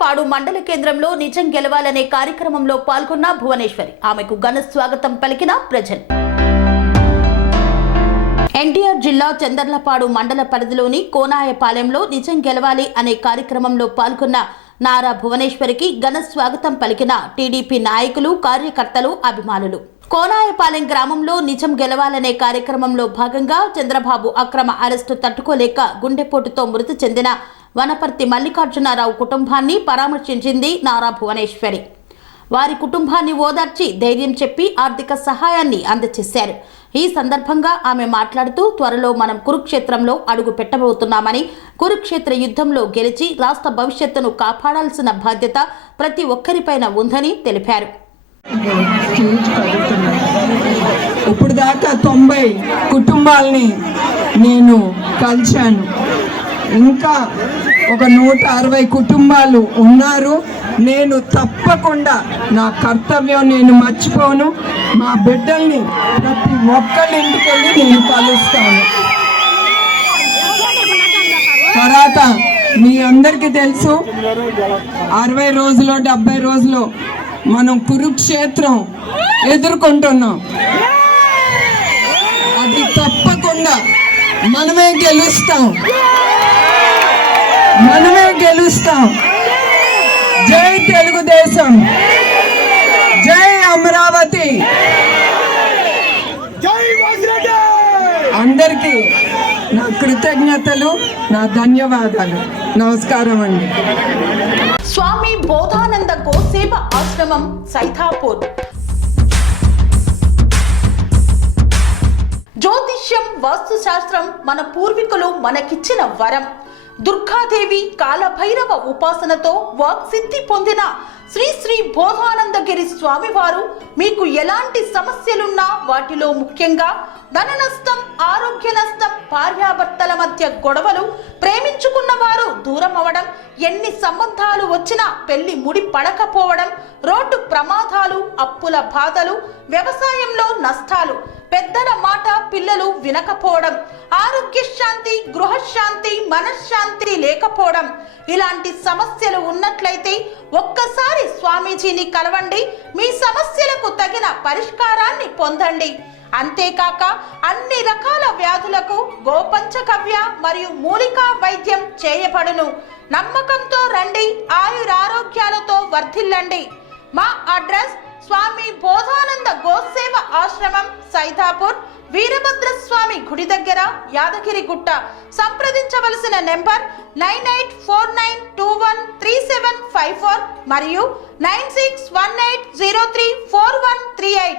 చందర్లపాడు మండల కేంద్రంలో నిజం గెలవాలనే కార్యక్రమంలో పాల్గొన్న భువనేశ్వరి. ఆమెకు ఘన స్వాగతం పలికిన ప్రజలు. ఎన్టీఆర్ జిల్లా చందర్లపాడు మండల పరిధిలోని కోనాయపాలెంలో నిజం గెలవాలి అనే కార్యక్రమంలో పాల్గొన్న నారా భువనేశ్వరికి ఘన స్వాగతం పలికిన టీడీపీ నాయకులు, కార్యకర్తలు, అభిమానులు. కోనాయపాలెం గ్రామంలో నిజం గెలవాలనే కార్యక్రమంలో భాగంగా చంద్రబాబు అక్రమ అరెస్టు తట్టుకోలేక గుండెపోటుతో మృతి చెందిన వనపర్తి మల్లికార్జునరావు కుటుంబాన్ని పరామర్శించింది నారా భువనేశ్వరి. వారి కుటుంబాన్ని ఓదార్చి ధైర్యం చెప్పి ఆర్థిక సహాయాన్ని అందజేశారు. ఈ సందర్భంగా ఆమె మాట్లాడుతూ, త్వరలో మనం కురుక్షేత్రంలో అడుగు పెట్టబోతున్నామని, కురుక్షేత్ర యుద్ధంలో గెలిచి రాష్ట్ర భవిష్యత్తును కాపాడాల్సిన బాధ్యత ప్రతి ఒక్కరిపైన ఉందని తెలిపారు. ఇప్పుడు దాకా 90 కుటుంబాలని నేను కలిశాను. ఇంకా ఒక 160 కుటుంబాలు ఉన్నారు. నేను తప్పకుండా నా కర్తవ్యం నేను మర్చిపోను. మా బిడ్డల్ని ప్రతి ఒక్కరి ఇంటికి వెళ్ళి నేను కలుస్తాను. తర్వాత మీ అందరికీ తెలుసు, 60 రోజులు 70 రోజులు మనం కురుక్షేత్రం ఎదుర్కొంటున్నాం. అది తప్పకుండా మనమే గెలుస్తాం. జై తెలుగుదేశం, జై అమరావతి. అందరికీ నా కృతజ్ఞతలు, నా ధన్యవాదాలు. నమస్కారం అండి. స్వామి బోధానంద గోసేవ ఆశ్రమం, సైథాపూర్. జ్యోతిష్యం, వాస్తుశాస్త్రం మన పూర్వీకులు మనకిచ్చిన వరం. దుర్గాదేవి, కాలభైరవ ఉపాసనతో వాక్సిద్ధి పొందిన శ్రీ శ్రీ బోధానందగిరి స్వామివారు మీకు ఎలాంటి సమస్యలున్నా, వాటిలో ముఖ్యంగా ధన నష్టం, ఆరోగ్య నష్టం, భార్యాభర్తల మధ్య గొడవలు, ప్రేమించుకున్న వారు దూరం అవడం, ఎన్ని సంబంధాలు వచ్చినా పెళ్లి ముడి పడకపోవడం, రోడ్డు ప్రమాదాలు, అప్పుల బాధలు, వ్యవసాయంలో నష్టాలు, పెద్దల మాట పిల్లలు వినకపోవడం, ఆరోగ్య శాంతి, గృహశాంతి, మనశ్శాంతి లేకపోవడం, ఇలాంటి సమస్యలు ఉన్నట్లయితే ఒక్కసారి స్వామీజీని కలవండి. మీ సమస్యలకు తగిన పరిష్కారాన్ని పొందండి. అంతేకాక అన్ని రకాల వ్యాధులకు గోపంచకవ్య మరియు మూలికా వైద్యం చేయబడును. నమ్మకంతో రండి, ఆయురారోగ్యాలతో వర్ధిల్లండి. మా అడ్రస్ స్వామి బోధానంద గోసేవ ఆశ్రమం, సైథాపూర్, వీరభద్రస్వామి గుడి దగ్గర, యాదగిరిగుట్ట. సంప్రదించవలసిన నెంబర్ 9849213754 మరియు 9618034138.